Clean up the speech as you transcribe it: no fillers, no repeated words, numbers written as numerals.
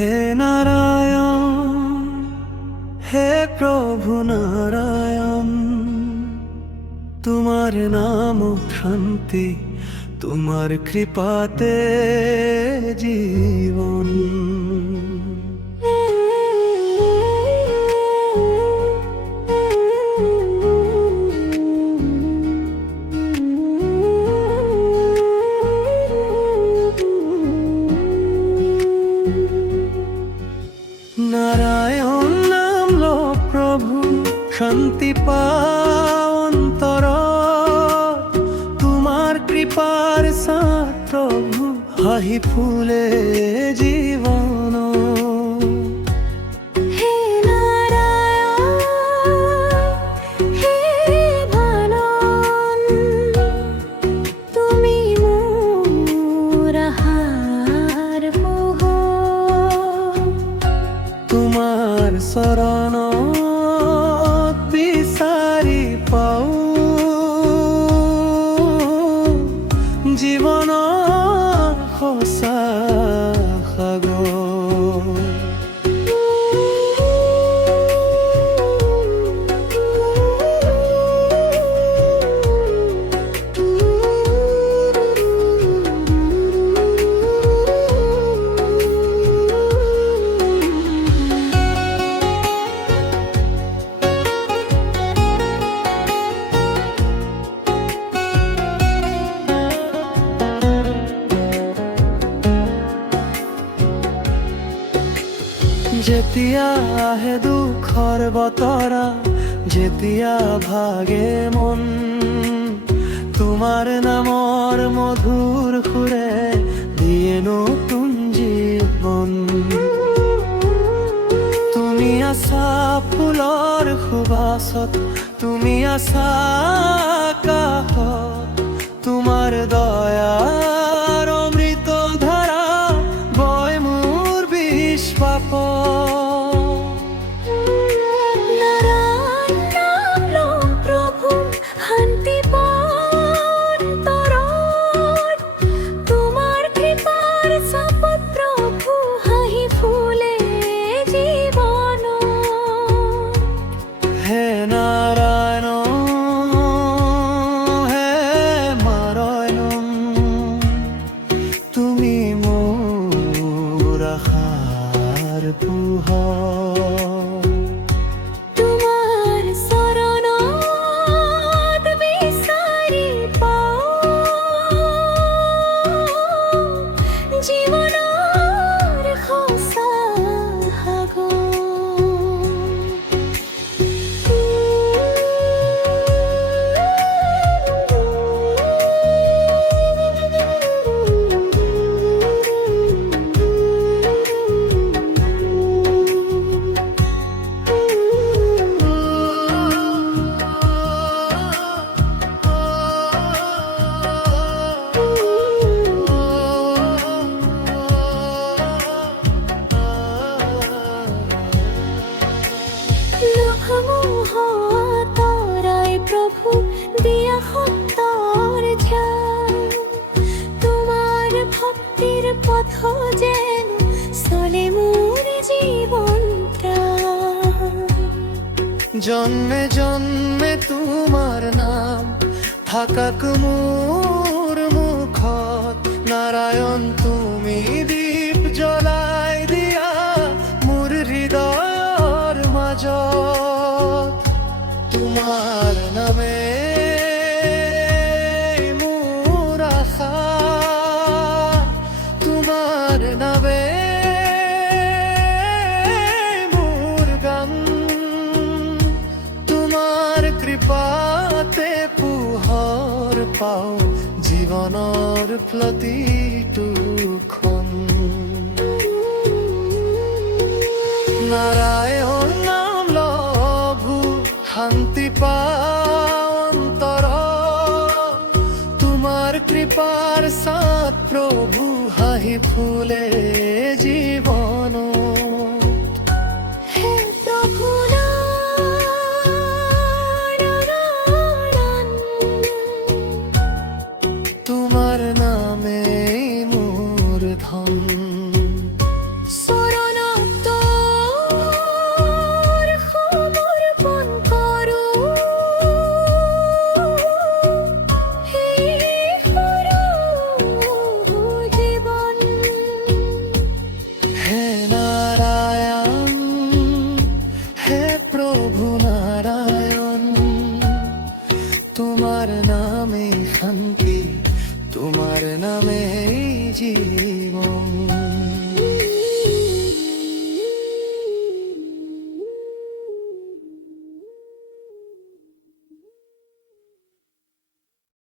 হে নারায়ণ, হে প্রভু নারায়ণ, তোমার নাম শান্তি, তোমার কৃপাতে জীবন। নারায়ণ নামলো প্রভু, শান্তি পাও অন্তর, তোমার কৃপার সাথ প্রভু, হাহি ফুলে জীবন। হে নারায়ণ, হে ভানন, তুমি মোর আহার মোহ, তোমার শরণ বিচারি পাও জীবন সঁচা সাগৰ। যেতিয়া আহে দুখৰ বতৰা, যেতিয়া ভাগে মন, তোমাৰ নামৰ মধুৰ সুৰে দিয়ে নতুন জীৱন। তুমি আছা ফুলৰ সুবাসত, তুমি আছা আকাশত, তোমাৰ দয়াৰ অমৃত ধাৰা বয় মোৰ বিশ্বাস। নারায়ণ নামলো প্রভু, শান্তি পাও অন্তৰত, তোমাৰ কৃপাৰ চাপত প্রভু, হাঁহি ফুলে জীবন। হে নারায়ণ, হে নারায়ণ, তুমি মোৰ আশাৰ পোহৰ। তোমাৰ চৰণত বিচাৰি পাও জীৱনৰ সঁচা লোভমোহ তৰাই প্ৰভু, দিয়া সত্তৰ ধ্যান, তোমাৰ ভক্তিৰ পথ যেন চলে মোৰ জীৱন প্ৰাণ। জন্মে জন্মে তোমাৰ নাম থাকাক মোৰ মুখত, নারায়ণ তুমি দীপ জ্বলাই দিয়া মোৰ হৃদয়ৰ মাজত। তোমাৰ নামে মোৰ আশা, তোমাৰ নামে মোৰ গান, তোমাৰ কৃপাতে পোহৰ পাওঁ জীৱনৰ প্ৰতিটো ক্ষণ। নারায়ণ নাম লভু, শান্তি পাও অন্তৰ, তোমাৰ কৃপাৰ সাথ প্ৰভু, হাঁহি ফুলে জীবন। হে প্ৰভু নাৰায়ণ, তোমাৰ নামে মোৰ ধন। চৰণ তোমার নামে জীবন।